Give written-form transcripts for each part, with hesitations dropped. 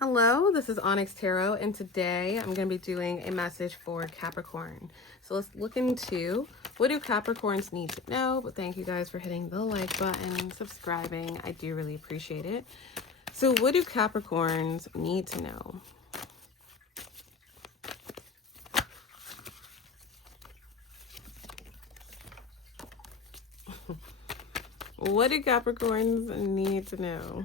Hello, this is Onyx Tarot, and today I'm going to be doing a message for Capricorn. So let's look into what do Capricorns need to know. But thank you guys for hitting the like button, subscribing. I do really appreciate it. So what do Capricorns need to know? What do Capricorns need to know?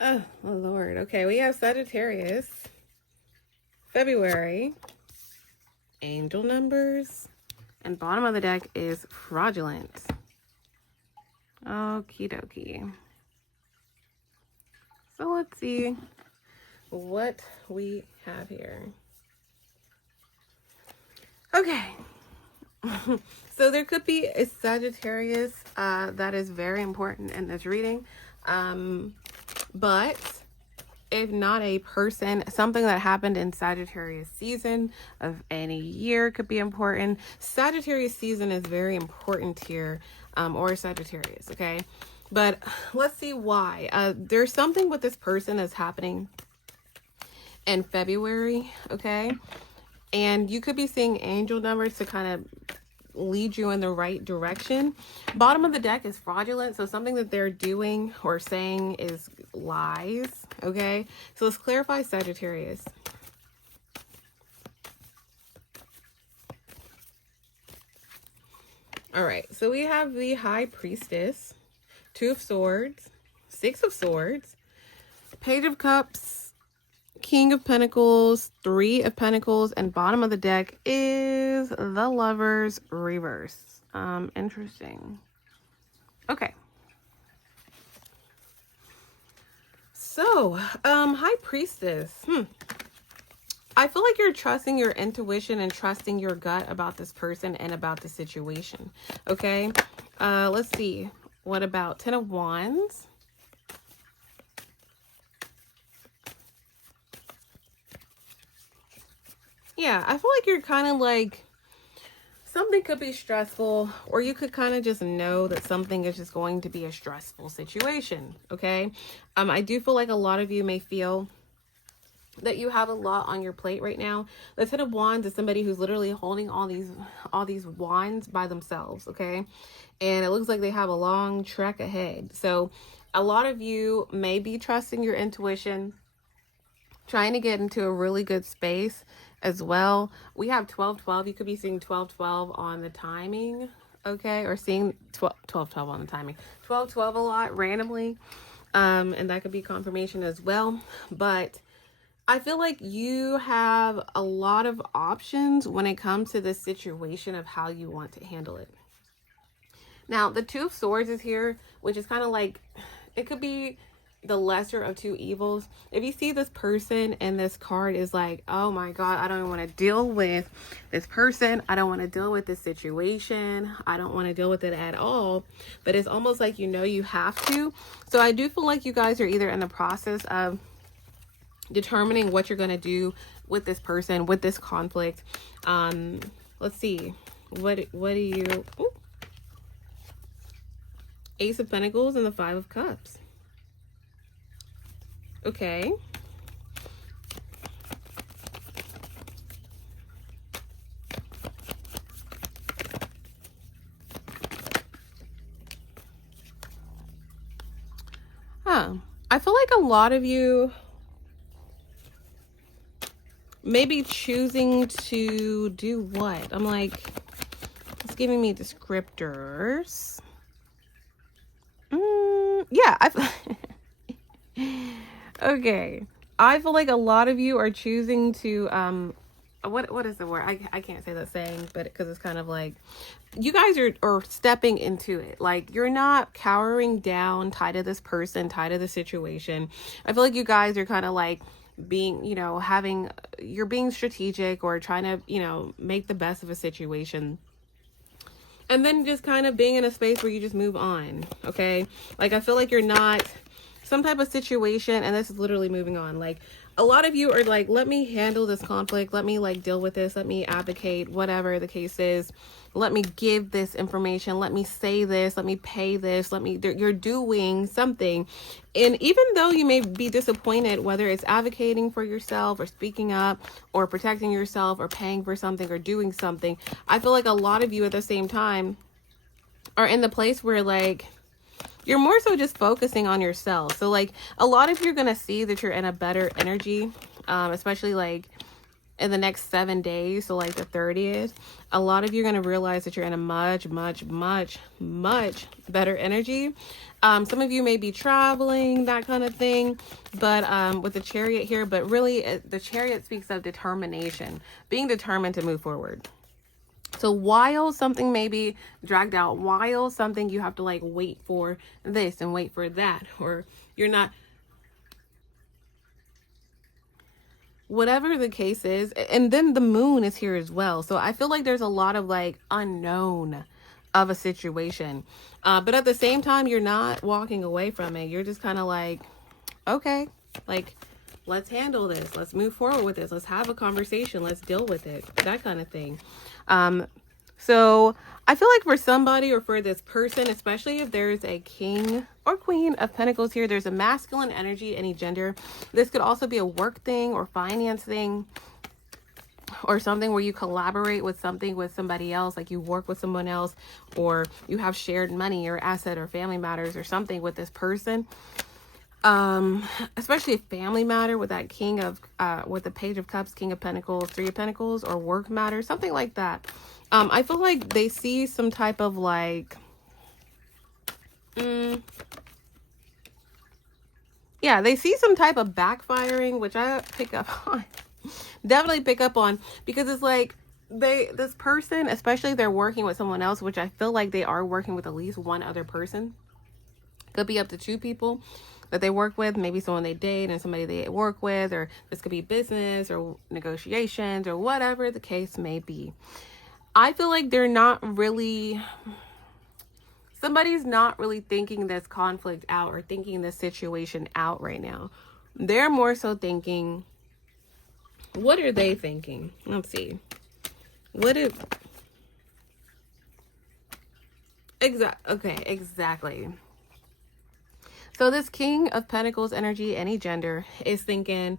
Oh, Lord. Okay, we have Sagittarius, February, angel numbers, and bottom of the deck is fraudulent. Okie dokie. So let's see what we have here. Okay. So there could be a Sagittarius that is very important in this reading. But if not a person, something that happened in Sagittarius season of any year could be important. Sagittarius season is very important here, or Sagittarius, okay? But let's see why. There's something with this person that's happening in February, okay? And you could be seeing angel numbers to kind of lead you in the right direction. Bottom of the deck is fraudulent, so something that they're doing or saying is lies, okay? So let's clarify Sagittarius. All right, so we have the High Priestess, Two of Swords, Six of Swords, Page of Cups, King of Pentacles, Three of Pentacles, and bottom of the deck is the Lovers reverse. Interesting. Okay. So, High Priestess. I feel like you're trusting your intuition and trusting your gut about this person and about the situation. Okay. Let's see. What about Ten of Wands? Yeah, I feel like you're kind of like, something could be stressful, or you could kind of just know that something is just going to be a stressful situation, okay? I do feel like a lot of you may feel that you have a lot on your plate right now. The Ten of Wands is somebody who's literally holding all these wands by themselves, okay? And it looks like they have a long trek ahead. So a lot of you may be trusting your intuition, trying to get into a really good space as well. We have 12-12. You could be seeing 12-12 on the timing, okay? Or seeing 12-12 on the timing. 12-12 a lot randomly. And that could be confirmation as well. But I feel like you have a lot of options when it comes to this situation of how you want to handle it. Now, the Two of Swords is here, which is kind of like, it could be the lesser of two evils. If you see this person and this card is like, oh my God, I don't want to deal with this person. I don't want to deal with this situation. I don't want to deal with it at all. But it's almost like, you have to. So I do feel like you guys are either in the process of determining what you're going to do with this person, with this conflict. Let's see. What do you... Ooh. Ace of Pentacles and the Five of Cups. Okay. I feel like a lot of you may be choosing to do what? I'm like, it's giving me descriptors. Yeah, okay. I feel like a lot of you are choosing to, what is the word? I can't say that saying, but because it's kind of like, you guys are stepping into it. Like, you're not cowering down, tied to this person, tied to the situation. I feel like you guys are kind of like being, you're being strategic or trying to, make the best of a situation. And then just kind of being in a space where you just move on, okay? Like, I feel like you're not some type of situation, and this is literally moving on. Like, a lot of you are like, let me handle this conflict. Let me like deal with this. Let me advocate, whatever the case is. Let me give this information. Let me say this. Let me pay this. You're doing something. And even though you may be disappointed, whether it's advocating for yourself or speaking up or protecting yourself or paying for something or doing something, I feel like a lot of you at the same time are in the place where like, you're more so just focusing on yourself. So like a lot of you're going to see that you're in a better energy, especially like in the next 7 days. So like the 30th, a lot of you are going to realize that you're in a much, much, much, much better energy. Some of you may be traveling, that kind of thing, but with the Chariot here, but really the Chariot speaks of determination, being determined to move forward. So while something may be dragged out, while something you have to like wait for this and wait for that, or you're not, whatever the case is, and then the moon is here as well. So I feel like there's a lot of like unknown of a situation. But at the same time, you're not walking away from it. You're just kind of like, okay, like, let's handle this. Let's move forward with this. Let's have a conversation. Let's deal with it. That kind of thing. So I feel like for somebody or for this person, especially if there's a king or queen of pentacles here, there's a masculine energy, any gender. This could also be a work thing or finance thing or something where you collaborate with something with somebody else, like you work with someone else, or you have shared money or asset or family matters or something with this person. Especially a family matter with that king of, with the page of cups, king of pentacles, three of pentacles, or work matter, something like that. I feel like they see some type of like, yeah, they see some type of backfiring, which I pick up on, definitely pick up on, because it's like this person, especially if they're working with someone else, which I feel like they are working with at least one other person, could be up to 2 people that they work with, maybe someone they date and somebody they work with, or this could be business or negotiations or whatever the case may be. I feel like they're not really, somebody's not really thinking this conflict out or thinking this situation out right now. They're more so thinking, what are they thinking? Let's see. Exactly. So this king of pentacles energy, any gender, is thinking,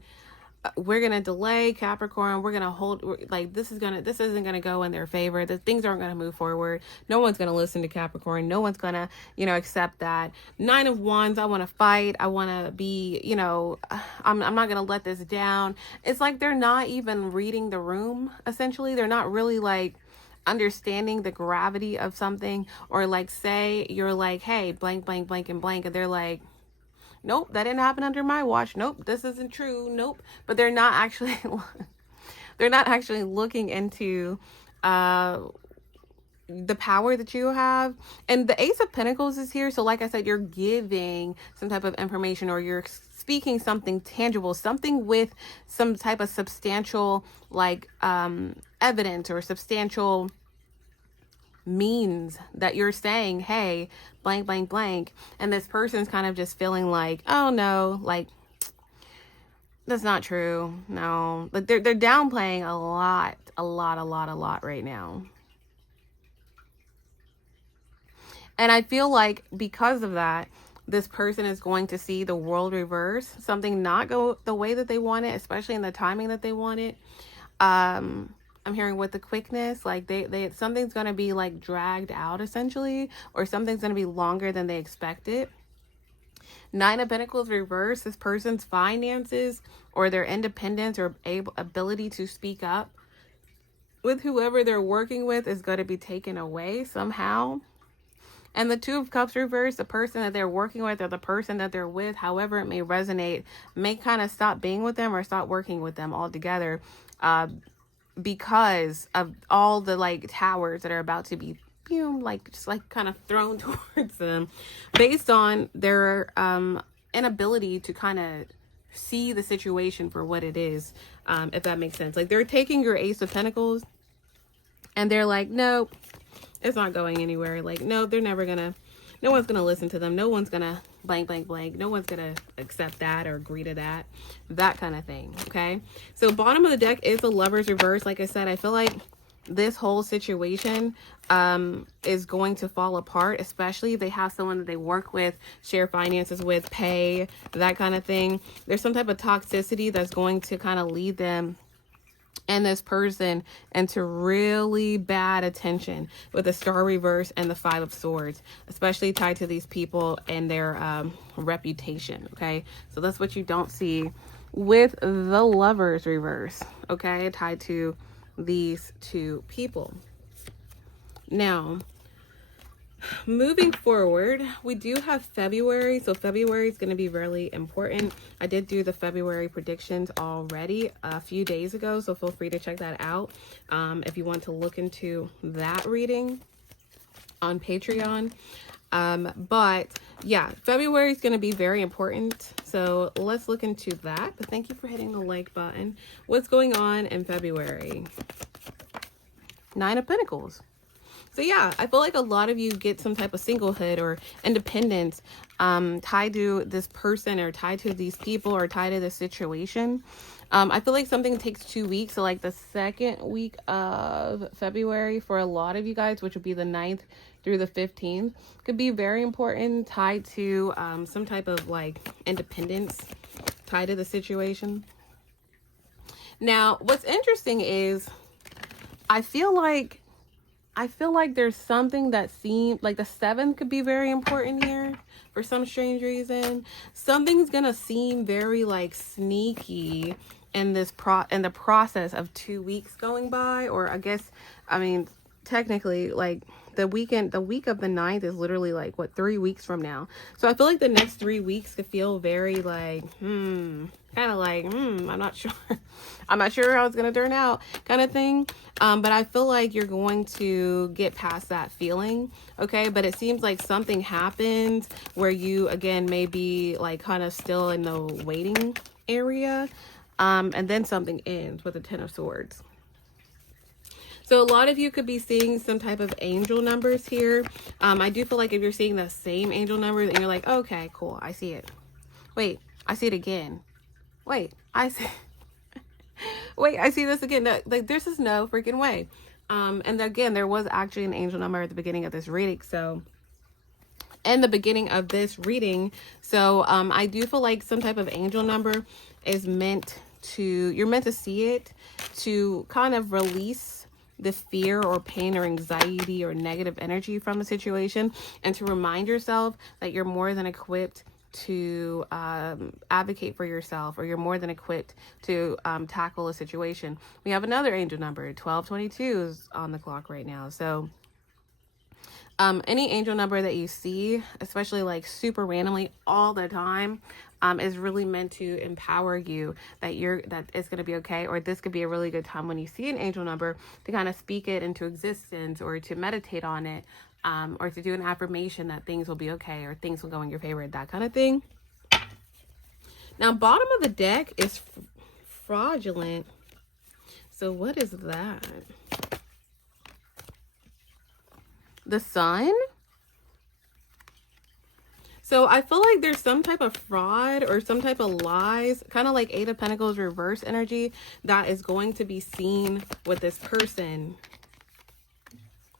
we're going to delay Capricorn. We're going to hold, like, this isn't going to go in their favor. The things aren't going to move forward. No one's going to listen to Capricorn. No one's going to, accept that. 9 of Wands, I want to fight. I want to be, I'm not going to let this down. It's like they're not even reading the room, essentially. They're not really like understanding the gravity of something, or like say you're like, hey, blank, blank, blank, and blank. And they're like, nope, that didn't happen under my watch. Nope, this isn't true. Nope. But they're not actually looking into the power that you have. And the Ace of Pentacles is here. So like I said, you're giving some type of information, or you're speaking something tangible, something with some type of substantial like evidence or substantial means that you're saying, hey, blank, blank, blank. And this person's kind of just feeling like, oh no, like, that's not true. No, like they're downplaying a lot right now. And I feel like because of that, this person is going to see the world reverse, something not go the way that they want it, especially in the timing that they want it. I'm hearing with the quickness, like they something's going to be like dragged out essentially, or something's going to be longer than they expected. 9 of Pentacles reverse, this person's finances or their independence or ability to speak up with whoever they're working with is going to be taken away somehow. And the 2 of Cups reverse, the person that they're working with or the person that they're with, however it may resonate, may kind of stop being with them or stop working with them altogether, because of all the like towers that are about to be, just like kind of thrown towards them based on their inability to kind of see the situation for what it is, if that makes sense. Like they're taking your Ace of Pentacles and they're like, nope, it's not going anywhere. Like, no, they're never gonna No one's going to listen to them. No one's going to blank, blank, blank. No one's going to accept that or agree to that. That kind of thing. Okay. So bottom of the deck is the Lovers reverse. Like I said, I feel like this whole situation is going to fall apart, especially if they have someone that they work with, share finances with, pay, that kind of thing. There's some type of toxicity that's going to kind of lead them and this person into really bad attention with the Star reverse and the Five of Swords, especially tied to these people and their reputation. Okay, so that's what you don't see with the Lovers reverse. Okay, tied to these two people. Now, moving forward, we do have February. So February is going to be really important. I did do the February predictions already a few days ago, so feel free to check that out if you want to look into that reading on Patreon. But yeah, February is going to be very important. So let's look into that. But thank you for hitting the like button. What's going on in February? Nine of Pentacles. So yeah, I feel like a lot of you get some type of singlehood or independence tied to this person or tied to these people or tied to this situation. I feel like something takes 2 weeks. So like the second week of February for a lot of you guys, which would be the 9th through the 15th, could be very important, tied to some type of like independence tied to the situation. Now, what's interesting is I feel like there's something that seems like the 7th could be very important here for some strange reason. Something's gonna seem very like sneaky in this in the process of 2 weeks going by, or I mean technically like the week of the 9th is literally like what, 3 weeks from now. So I feel like the next 3 weeks could feel very like kind of like I'm not sure I'm not sure how it's gonna turn out kind of thing. But I feel like you're going to get past that feeling. Okay, but it seems like something happened where you again may be like kind of still in the waiting area, and then something ends with the Ten of Swords. So a lot of you could be seeing some type of angel numbers here. I do feel like if you're seeing the same angel numbers and you're like, okay, cool, I see it. Wait, I see it again. Wait, I see. Wait, I see this again. Like, there's just no freaking way. And again, there was actually an angel number at the beginning of this reading. So, in the beginning of this reading. So, I do feel like some type of angel number is you're meant to see it to kind of release the fear or pain or anxiety or negative energy from the situation, and to remind yourself that you're more than equipped to advocate for yourself, or you're more than equipped to tackle a situation. We have another angel number, 1222 is on the clock right now. So any angel number that you see, especially like super randomly all the time, is really meant to empower you that it's going to be okay. Or this could be a really good time when you see an angel number to kind of speak it into existence, or to meditate on it, or to do an affirmation that things will be okay, or things will go in your favor, that kind of thing. Now, bottom of the deck is fraudulent. So what is that? The Sun? So I feel like there's some type of fraud or some type of lies, kind of like Eight of Pentacles reverse energy, that is going to be seen with this person.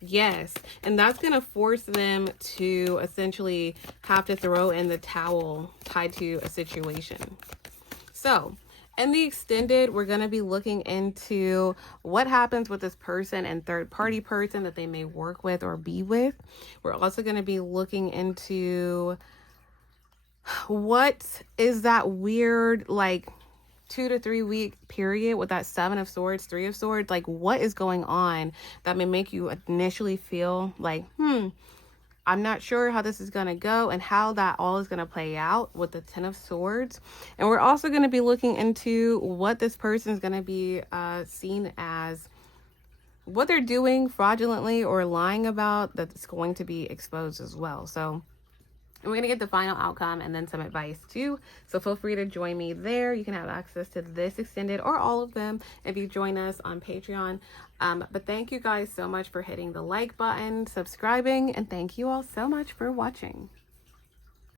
Yes, and that's going to force them to essentially have to throw in the towel tied to a situation. So in the extended, we're going to be looking into what happens with this person and third party person that they may work with or be with. We're also going to be looking into what is that weird like 2 to 3 week period with that Seven of Swords, Three of Swords. Like, what is going on that may make you initially feel like, I'm not sure how this is going to go, and how that all is going to play out with the Ten of Swords. And we're also going to be looking into what this person is going to be seen as, what they're doing fraudulently or lying about, that's going to be exposed as well. So And we're going to get the final outcome and then some advice too. So feel free to join me there. You can have access to this extended or all of them if you join us on Patreon. But thank you guys so much for hitting the like button, subscribing, and thank you all so much for watching.